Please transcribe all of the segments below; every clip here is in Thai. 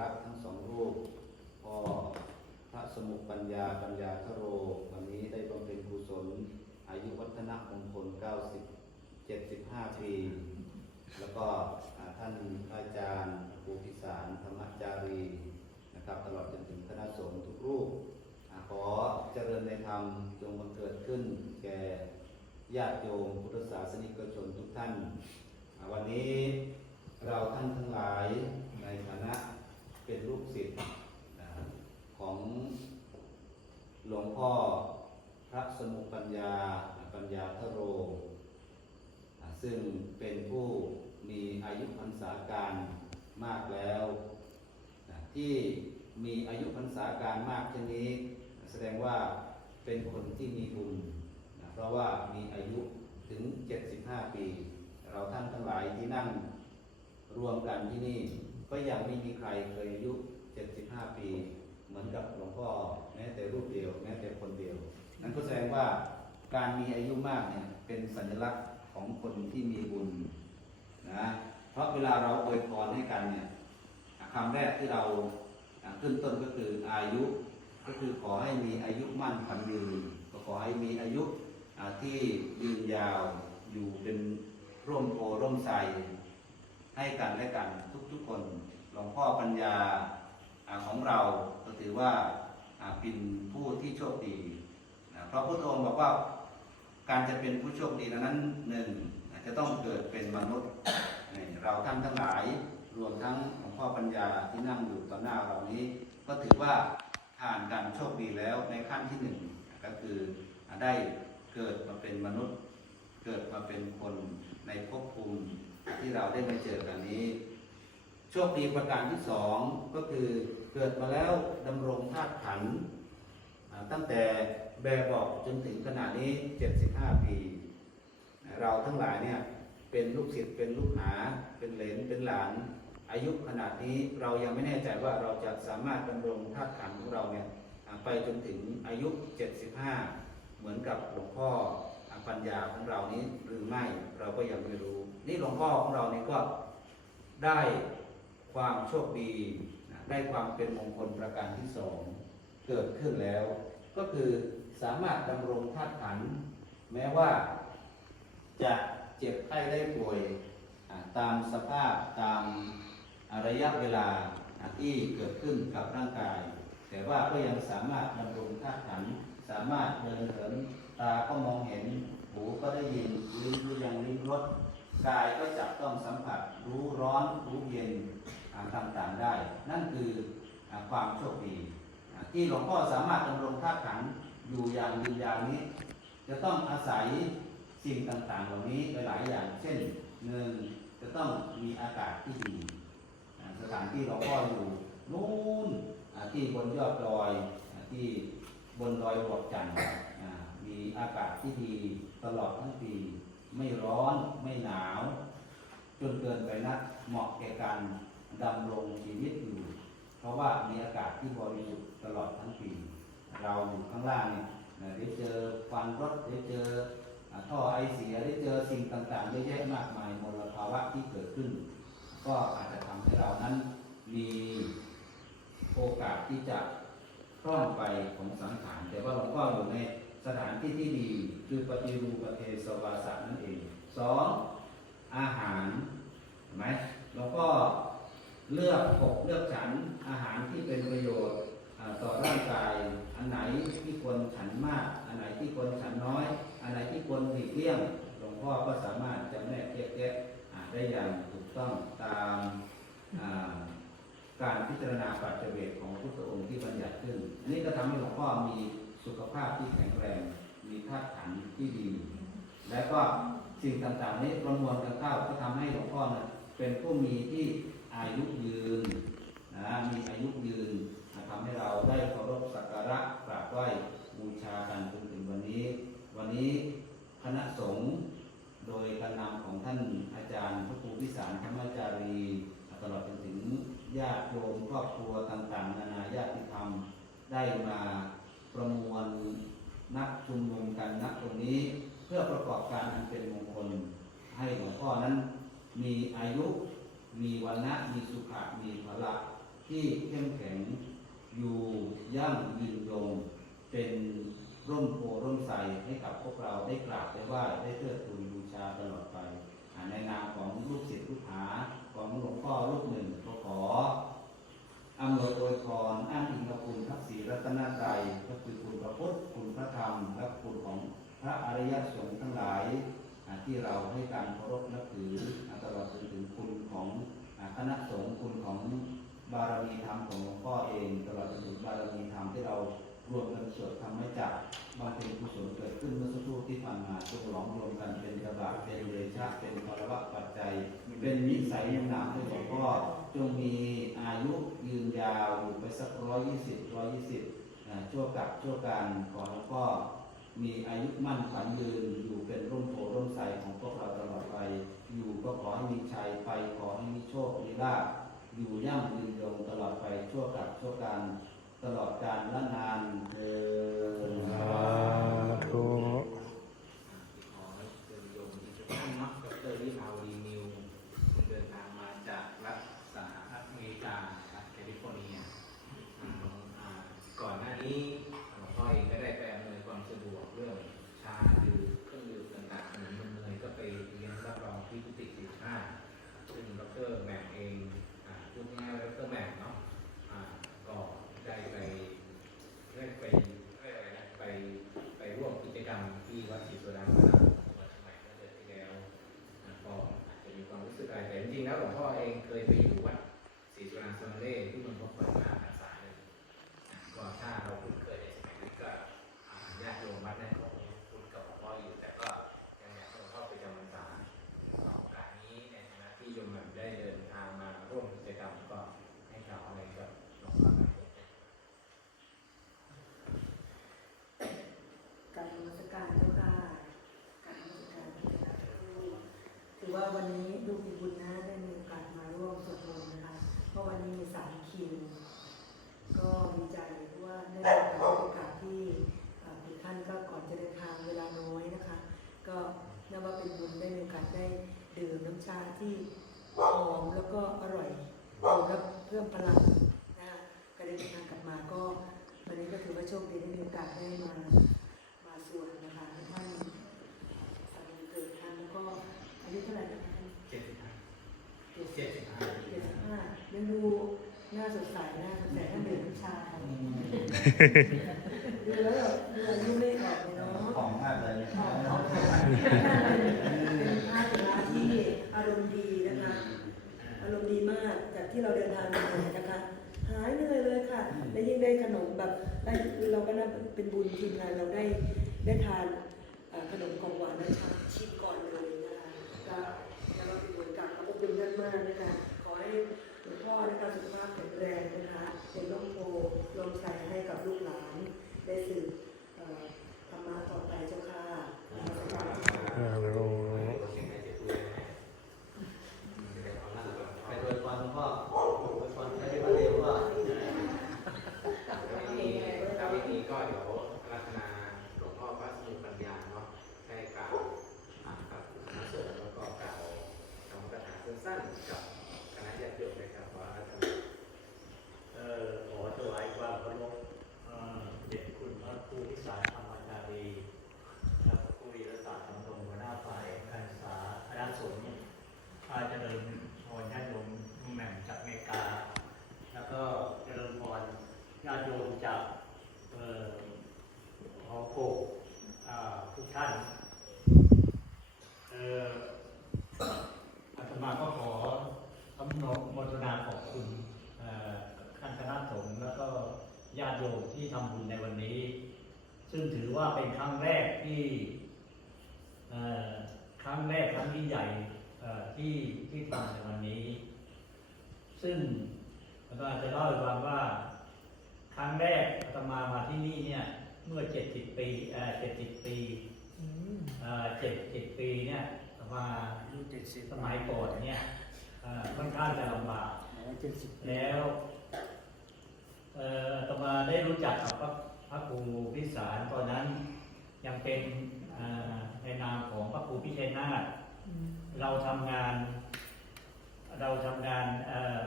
รักทั้งสองรูปพ่อพระสมุปัญญาปัญญาทโร วันนี้ได้บำเพ็ญกุศล อายุวัฒนมงคล 90 75 ปี แล้วก็อ่าท่านอาจารย์ครูพิสารธรรมจารีนะครับตลอดจนถึงคณะสงฆ์ทุกรูปขอเจริญในธรรมจงบังเกิดขึ้น แก่ญาติโยมพุทธศาสนิกชนทุกท่าน วันนี้เราท่านทั้งหลายในฐานะ เป็นลูกศิษย์ของหลวงพ่อพระสมุปัญญาปัญญาทโร ซึ่งเป็นผู้มีอายุพรรษาการมากแล้ว ที่มีอายุพรรษาการมากเช่นนี้ แสดงว่าเป็นคนที่มีบุญเพราะว่ามีอายุถึง 75 ปี เราท่านทั้งหลายที่นั่งรวมกันที่นี่ ก็ยังไม่มีใครเคยอายุ 75 ปี เหมือนกับหลวงพ่อแม้แต่รูปเดียว แม้แต่คนเดียว นั่นก็แสดงว่าการมีอายุมากเนี่ยเป็นสัญลักษณ์ของคนที่มีบุญนะเพราะเวลาเราอวยพรให้กันเนี่ยคำแรกที่เราขึ้นต้นก็คืออายุก็คือขอให้มีอายุมั่นขวัญยืนก็ขอให้มีอายุที่ยืนยาวอยู่เป็นร่มโพร่มไทรให้กันและกัน ทุกๆคน หลวงพ่อปัญญาอของเราก็ถือว่าเป็นผู้ที่โชคดีนะเพราะพุทธองค์บอกว่าการจะเป็นผู้โชคดีนั้นหนึ่งจะต้องเกิดเป็นมนุษย์ เราท่านทั้งหลายรวมทั้งหลวงพ่อปัญญาที่นั่งอยู่ต่อหน้าเรานี้ ก็ถือว่าผ่านการโชคดีแล้วในขั้นที่หนึ่งก็คือได้เกิดมาเป็นมนุษย์ เกิดมาเป็นคนในภพภูมิที่เราได้มาเจอกันนี้ ชคดีประการที่สองก็คือเกิดมาแล้วดำรงธาตุขัน ตั้งแต่แบบบอกจนถึงขณะนี้ 75 ปี เราทั้งหลายเนี่ยเป็นลูกศิษย์เป็นลูกหา เป็นเหลนเป็นหลาน อายุขนาดนี้เรายังไม่แน่ใจว่าเราจะสามารถดำรงธาตุขันของเราเนี่ยไปจนถึงอายุ 75 เหมือนกับหลวงพ่อปัญญาของเรานี้หรือไม่เราก็ยังไม่รู้ นี่หลวงพ่อของเรานี่ก็ได้ ความโชคดีได้ความเป็นมงคลประการที่สองเกิดขึ้นแล้ว ก็คือสามารถดำรงธาตุขัน แม้ว่าจะเจ็บไข้ได้ป่วยตามสภาพตามระยะเวลาที่เกิดขึ้นกับร่างกาย แต่ว่าก็ยังสามารถดำรงธาตุขัน สามารถเดินเหินตาก็มองเห็น หูก็ได้ยินลิ้นก็ยังลิ้มรสกายก็จับต้องสัมผัสรู้ร้อนรู้เย็น ต่างๆได้ นั่นคือความโชคดี ที่หลวงพ่อสามารถดำรงธาขันอยู่อย่างยืนยาวนี้ จะต้องอาศัยสิ่งต่างๆ เหล่านี้หลายอย่าง เช่นหนึ่งจะต้องมีอากาศที่ดี สถานที่หลวงพ่ออยู่นู่นที่บนยอดดอยที่บนดอยบวกจันทร์มีอากาศที่ดีตลอดทั้งปี ไม่ร้อนไม่หนาว จนเกินไปนักเหมาะแก่การ ดำรงชีวิตอยู่ เพราะว่ามีอากาศที่บริสุทธิ์ตลอดทั้งปี เราอยู่ข้างล่างเนี่ยนะเดี๋ยวเจอควันรถเดี๋ยวเจอท่อไอเสียได้เจอสิ่งต่างๆเยอะแยะมากมายมลภาวะที่เกิดขึ้น ก็อาจจะทำให้เรานั้นมีโอกาสที่จะคล่องไปของสังขารแต่ว่าหลวงพ่อยู่ในสถานที่ที่ดีคือปฏิรูปประเทศวาสะนั่นเองสองอาหารเห็นไหมหลวงพ่อ เลือกหกเลือกฉันอาหารที่เป็นประโยชน์ต่อร่างกาย อันไหนที่ควรฉันมาก อันไหนที่ควรฉันน้อย อันไหนที่ควรหลีกเลี่ยง หลวงพ่อก็สามารถจำแนกแยกแยะได้อย่างถูกต้องตามการพิจารณาปัจเจเวกของพุทธองค์ที่บัญญัติขึ้น อันนี้ก็ทำให้หลวงพ่อมีสุขภาพที่แข็งแรง มีธาตุขันที่ดี และก็สิ่งต่างๆนี้ประมวลกันเข้าก็ทำให้หลวงพ่อนะเป็นผู้มีที่ อายุยืนนะมีอายุยืนนะทำให้เราได้เคารพสักการะกราบไหว้บูชากันจนถึงวันนี้ วันนี้คณะสงฆ์โดยการนำของท่านอาจารย์พระครูวิสารธรรมจารีตลอดจนถึงญาติโยมครอบครัวต่างๆ นานาญาติธรรมได้มาประมวลนักชุมนุมกันนักตรงนี้ เพื่อประกอบการอันเป็นมงคลให้หลวงพ่อนั้นมีอายุ มีวันนะมีสุขะมีพละที่เข้มแข็งอยู่ยั่งยืนยงเป็นร่มโพร่มใสให้กับพวกเราได้กราบได้ไหว้ได้เทิดทูนบูชาตลอดไปอ่าในนามของลูกศิษย์ลูกหาของหลวงพ่อลูกหนึ่งก็ขออำนวยอวยพรอ้างอิงกับคุณพระศรีรัตนตรัยก็คือคุณพระพุทธคุณพระธรรม และคุณของพระอริยสงฆ์ทั้งหลาย ที่เราให้การเคารพนับถือตลอดจนถึงคุณของคณะสงฆ์คุณของบารมีธรรมของหลวงพ่อเอง ตลอดจนถึงบารมีธรรมที่เรารวมกันสวดทำให้จักบำเพ็ญกุศลเกิดขึ้นเมื่อสักครู่ที่ผ่านมาทุกหลอมรวมกันเป็นกระบะเป็นเดชะเป็นภรวะปัจจัย เป็นนิสัยยังหนามให้หลวงพ่อจงมีอายุยืนยาวอยู่ไปสักร้อยยี่สิบร้อยยี่สิบชั่วกับชั่วการขอหลวงพ่อ มีอายุมั่นขวัญยืนอยู่เป็นร่มโพร่มใสของพวกเราตลอดไป อยู่ก็ขอให้มีชัยไปขอให้มีโชคมีลาภอยู่ยั่งยืนยงตลอดไปชั่วกับชั่วการตลอดการและนานเดินสาธุ ขอให้เดินยงที่จะต้องมักกับเตอร์ที่เอาดีนิวคุณเดินทางมาจากรัฐสหรัฐอเมริการัฐแคลิฟอร์เนียอ่าอ่าก่อนหน้านี้หลวงพ่อเองก็ได้ไปอำนวยความสะดวกเรื่องชาดื่มเครื่องดื่มต่างๆขนมนมเนยก็ไปเรียนรับรองที่กุฏิสิบห้าซึ่งดรแหม่มเองอ่าพูดง่ายๆว่าดรแหม่มเนาะอ่าก็ได้ไปได้ไปได้อะไรนะไปไปร่วมกิจกรรมที่วัดศรีสุดามารามจังหวัดเชียงใหม่เมื่อเดือนที่แล้วอ่าก็อาจจะมีความรู้สึกอะไรแต่จริงๆแล้วหลวงพ่อเองเคยไปอยู่วัดศรีสุรางสมเด็จที่เมืองพบคนมาพรรษาหนึ่งอ่าก็ถ้าเราคุ้นเคยในสมัยนั้นก็อ่าญาติโยมวัดนั้นของคุณกับหลวงพ่ออยู่ แต่ก็ยังอยากให้หลวงพ่อไปจำพรรษาโอกาสนี้ในฐานะที่โยมแบบได้เดินทางมาร่วมกิจกรรมก็ให้กล่าวอะไรกับหลวงพ่อครับ การนมัสการเจ้าค่ะการนมัสการพระเจ้าครูถือว่าวันนี้ลูกมีบุญนะได้มีโอกาสมาร่วมสวดมนต์นะคะ เพราะวันนี้มีสามคิว ก็ดีใจเพราะว่าได้มีโอกาสที่อ่าทุกท่านก็ก่อนจะเดินทางเวลาน้อยนะคะ ก็นับว่าเป็นบุญได้มีโอกาสได้ดื่มน้ำชาที่หอมแล้วก็อร่อยดื่มแล้วเพิ่มพลังนะคะการเดินทางกลับมาก็วันนี้ก็ถือว่าโชคดี ได้มีโอกาสได้มามาสวดนะคะท่านสามีเกิดท่านแล้วก็อายุเท่าไหร่นะคะท่านเจ็ดสิบห้าเจ็ดเจ็ดสิบห้าเจ็ดสิบห้ายังดูหน้าสดใสหน้าสดใสท่านเด็กผู้ชายดูแล้ว เราได้ได้ทานขนมของหวานนะคะชิมก่อนเลยนะคะก็แล้วก็เหมือนกับขอบคุณท่านมากนะคะขอให้หลวงพ่อนะคะสุขภาพแข็งแรงนะคะเป็นร่มโพลมใสให้กับลูกหลาน ได้สืบเอ่อธรรมะต่อไปเจ้าค่ะ สาธุ ไปโดยความพ่อโดยความใช้มาเร็วว่า วิธีแล้ววิธีก็เดี๋ยวรัตนาหลวงพ่อพระสมุปัญญาเนาะให้กล่าวอ่ากับคณะสงฆ์แล้วก็กล่าวคำ ประถานสั้นๆกับคณะญาติโยมนะครับว่ารัตนา เอ่อขอถวายความเคารพเอ่อเด็จคุณพระครูวิสารธรรมจารีและพระครูวีรศาสตร์ธรรมรงหัวหน้าฝ่ายการศึกษาคณะสงฆ์อาเจริญพรญาติโยมลุงแหม่มจากอเมริกา แล้วก็เจริญพรญาติโยมจากเอ่อหอโกกอ่าทุกท่านเอ่ออาตมาก็ขออำนวยโมทนาขอบคุณ เอ่อท่านคณะสงฆ์แล้วก็ญา ติโยมที่ทำบุญในวันนี้ ซึ่งถือว่าเป็นครั้งแรกที่เอ่อครั้งแรกครั้งที่ใหญ่เอ่อที่ที่ทำในวันนี้ ซึ่งอาตมาจะเล่าให้ฟังว่า ครั้งแรกอาตมามาที่นี่เนี่ยเมื่อ70ปีเอ่อ70ปีอืมเอ่อ70ปีเนี่ยอาตมาอายุเจ็ดสิบสมัยก่อนเนี่ยเอ่อค่อนข้างจะลำบากเจ็ดสิบแล้วเอ่ออาตมา ได้รู้จักกับพระพระครูพิสารตอนนั้นยังเป็นเอ่อในนามของพระครูพิเชษนาถอืมเราทำงาน เราทำงานเอ่อ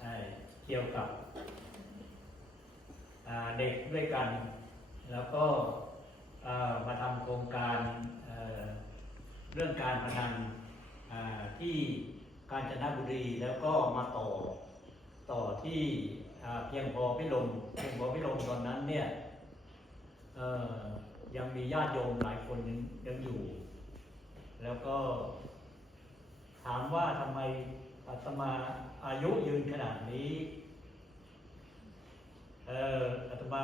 เอ่อกี่ยวกับอ่าเด็กด้วยกัน แล้วก็อ่ามาทำโครงการเอ่อเรื่องการพนันอ่าที่กาญจนบุรีแล้วก็มาต่อต่อที่อ่า เพียงพอพิลมเพียงพอพิลมตอนนั้นเนี่ยยังมีญาติโยมหลายคนยังยังอยู่ แล้วก็ถามว่าทำไมอาตมาอายุยืนขนาดนี้อาตมา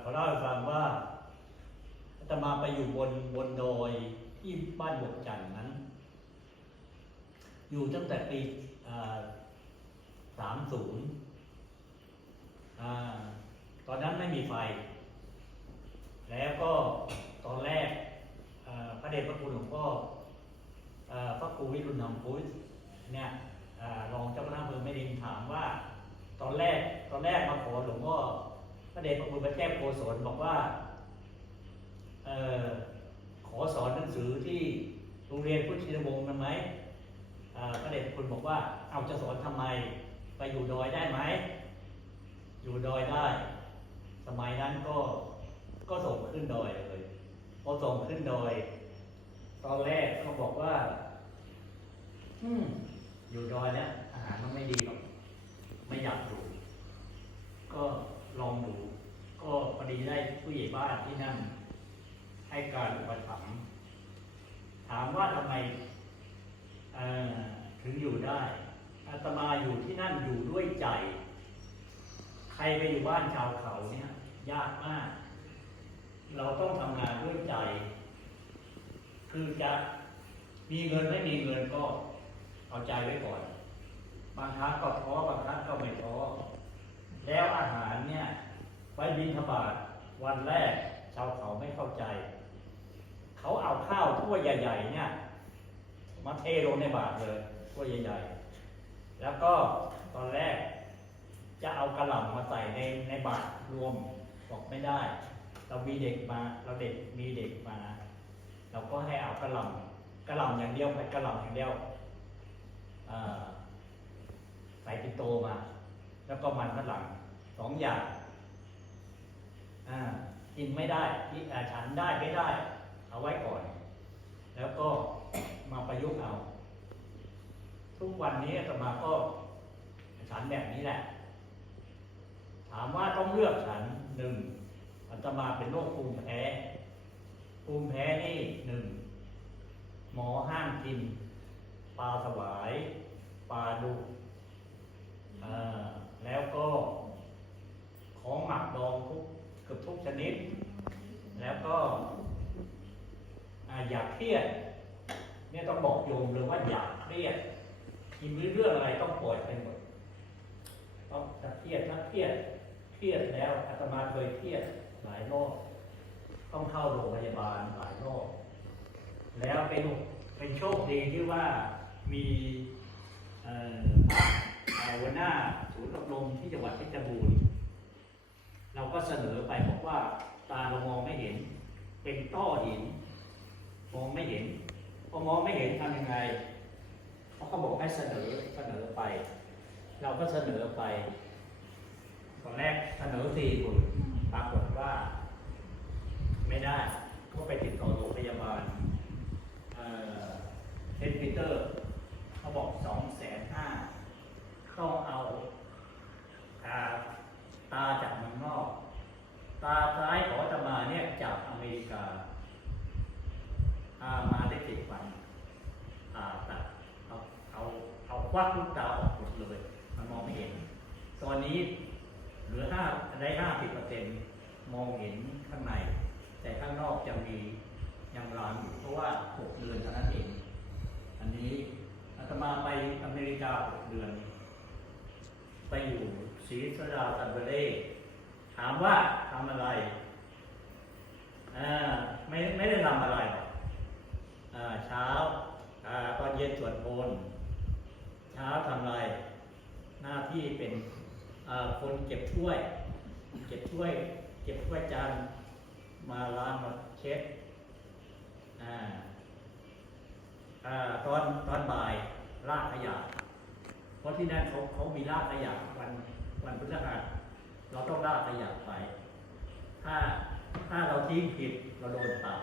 เขอเล่าให้ฟังว่าอาตมาไปอยู่บนบนดอยที่บ้านบวกจันทร์นั้น อยู่ตั้งแต่ปีสามศูนย์ ตอนนั้นไม่มีไฟ แล้วก็ตอนแรกพระเดชพระคุณหลวงพ่อพระครูวิรุณธรรมพุทธเนี่ยเอ่อรองเจ้าคณะอำเภอแม่ดินถามว่า ตอนแรกตอนแรกมาขอหลวงพ่อพระเดชพระคุณพระแจ้งโกศลบอกว่าออขอสอนหนังสือที่โรงเรียนพุทธินวงศ์กันไหมพระเดชพระคุณบอกว่าเอาจะสอนทำไมไปอยู่ดอยได้ไหม อยู่ดอยได้ สมัยนั้นก็ก็ส่งขึ้นดอยเลยพอส่งขึ้นดอย ตอนแรกก็บอกว่า อืมอยู่ดอยแล้วอาหารมันไม่ดีหรอกไม่อยากดูก็ลองดูก็พอดีได้ผู้ใหญ่บ้านที่นั่น ให้การอุปถัมภ์ถามว่าทำไมถึงอยู่ได้อาตมาอยู่ที่นั่นอยู่ด้วยใจ ใครไปอยู่บ้านชาวเขาเนี่ยยากมาก เราต้องทำงานด้วยใจ คือจะมีเงินไม่มีเงินก็เอาใจไว้ก่อน บางครั้งก็ท้อบางครั้งก็ไม่ท้อแล้วอาหารเนี่ยไปบินทบาทวันแรก ชาวเขาไม่เข้าใจ เขาเอาข้าวถ้วยใหญ่ ๆ เนี่ย มาเทลงในบาตรเลยถ้วยใหญ่ ๆ แล้วก็ตอนแรก จะเอากระหล่ำมาใส่ในในบาตรรวมบอกไม่ได้ เรามีเด็กมาเราเด็กมีเด็กมา เราก็ให้เอากระหล่ำกระหล่ำอย่างเดียวไปกระหล่ำอย่างเดียวใส่ปิโตมา แล้วก็มันฝรั่งสองอย่างอ่ากินไม่ได้ที่ฉันได้ไม่ได้ เอาไว้ก่อน แล้วก็มาประยุกต์เอา ทุกวันนี้อาตมาก็ฉันแบบนี้แหละ ถามว่าต้องเลือกฉันหนึ่งอาตมาเป็นโรคภูมิแพ้ ภูมิแพ้นี่หนึ่งหมอห้ามกิน ปลาสวาย ปลาดุแล้วก็ของหมักดองทุกเกือบทุกชนิด แล้วก็อยากเครียดเนี่ยต้องบอกโยมเลยว่าอยากเครียดกินเรื่องอะไรต้องปล่อยไปหมด ต้องถ้าเครียดถ้าเครียด เครียดแล้วอาตมา เคยเครียดหลายรอบต้องเข้าโรงพยาบาลหลายรอบแล้วเป็นเป็นโชคดีที่ว่ามีเอ่อพระเอ่อหัวหน้าศูนย์อบรมที่จังหวัดเพชรบูรณ์เราก็เสนอไปบอกว่าตาเรามองไม่เห็น เป็นต้อหิน มองไม่เห็นพอมองไม่เห็นทำยังไงเขาก็บอกให้เสนอเสนอไป เราก็เสนอไป ตอนแรกเสนอสี่หมื่นปรากฏว่า ไม่ได้ ก็ไปติดต่อโรงพยาบาลเซนต์ปีเตอร์ เขาบอกสองแสนห้าต้องเอาตาตาจากเมืองนอก ตาซ้ายของอาตมาเนี่ยจากอเมริกาอามาได้สิบวันอาตัดเอาเอาเอาควักลูกตาออกหมดเลย มันมองไม่เห็น ตอนนี้ หลือห้าได้ห้าสิบเปอร์เซ็นมองเห็นข้างใน แต่ข้างนอกจะมียังลางอยู่เพราะว่าหกเดือนเท่านั้นเอง อันนี้อาตมาไปอเมริกาหกเดือน ไปอยู่ศรีสราตันเบเล่ถามว่าทำอะไรอ่าไม่ไม่ได้ทำอะไรอ่าเช้าอ่าตอนเย็นสวดมนต์เช้าทำอะไร หน้าที่เป็น คนเก็บถ้วย เก็บถ้วย เก็บถ้วยจานมาล้างมาเช็ดตอนตอนบ่ายลากขยะ เพราะที่นั่นเขาเขามีลากขยะวันวันพฤหัสเราต้องลากขยะไป ถ้าถ้าเราทิ้งผิดเราโดนปรับ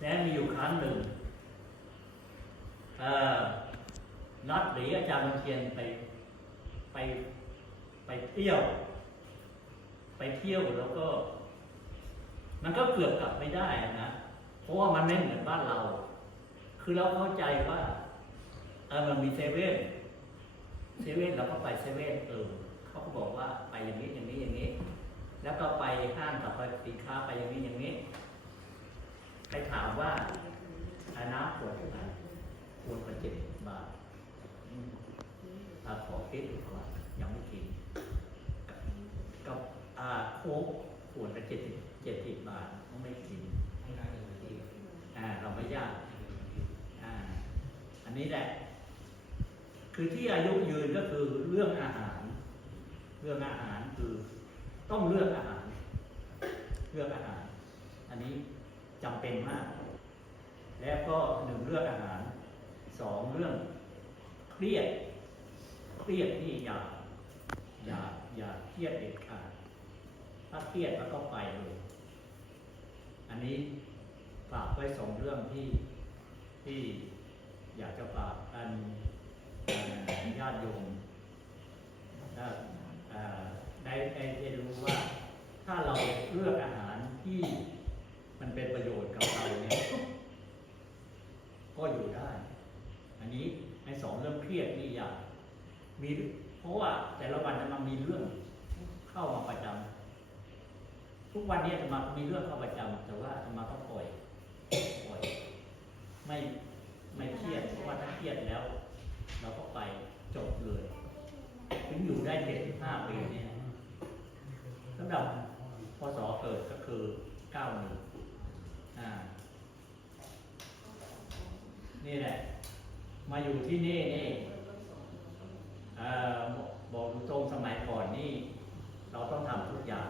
และมีอยู่ครั้งหนึ่งเอ่อนัดหรืออาจารย์เทียนไป ไปไปเที่ยว ไปเที่ยวแล้วก็ มันก็เกือบกลับไม่ได้นะเพราะว่ามันไม่เหมือนบ้านเรา คือเราเข้าใจว่าเออมันมีเซเว่นเซเว่นเราก็ไปเซเว่นเออเขาก็บอกว่าไปอย่างนี้อย่างนี้อย่างนี้ แล้วก็ไปห้างกับไปสินค้าไปอย่างนี้อย่างนี้ไปถามว่าอาน้ำขวดเท่าไหร่ขวดละเจ็ดบาท อ่าขอคิดดูก่อนยังไม่กินกับอ่าโค้กขวดละเจ็ดเจ็ดสิบบาทก็ไม่กินให้ได้หนึ่งนาทีอ่าเราไม่ยากอ่าอันนี้แหละ คือที่อายุยืนก็คือเรื่องอาหาร เรื่องอาหารคือต้องเลือกอาหาร เลือกอาหาร อันนี้จำเป็นมาก แล้วก็หนึ่งเลือกอาหารสองเรื่องเครียด เครียดนี่อย่าอย่าอย่าเครียดเด็ดขาดถ้าเครียดแล้วก็ไปเลย อันนี้ฝากไว้สองเรื่องที่ที่อยากจะฝากกันอ่อญาติโยมได้เอ่อได้ได้รู้ว่าถ้าเราเลือกอาหารที่มันเป็นประโยชน์กับเราเนี่ยก็อยู่ได้ อันนี้ในสองเรื่องเครียดนี่อย่า มีเพราะว่าแต่ละวันจะมันมีเรื่องเข้ามาประจำทุกวันนี้อาตมามีเรื่องเข้าประจำแต่ว่าอาตมาก็ปล่อยปล่อย ไม่ไม่เครียดเพราะว่าถ้าเครียดแล้ว เราก็ไปจบเลยถึงอยู่ได้เจ็ดสิบห้าปีเนี่ยสำหรับพศเกิดก็คือเก้าหนึ่งอ่า นี่แหละ มาอยู่ที่นี่นี่ บอกตรงสมัยก่อนนี่ เราต้องทำทุกอย่าง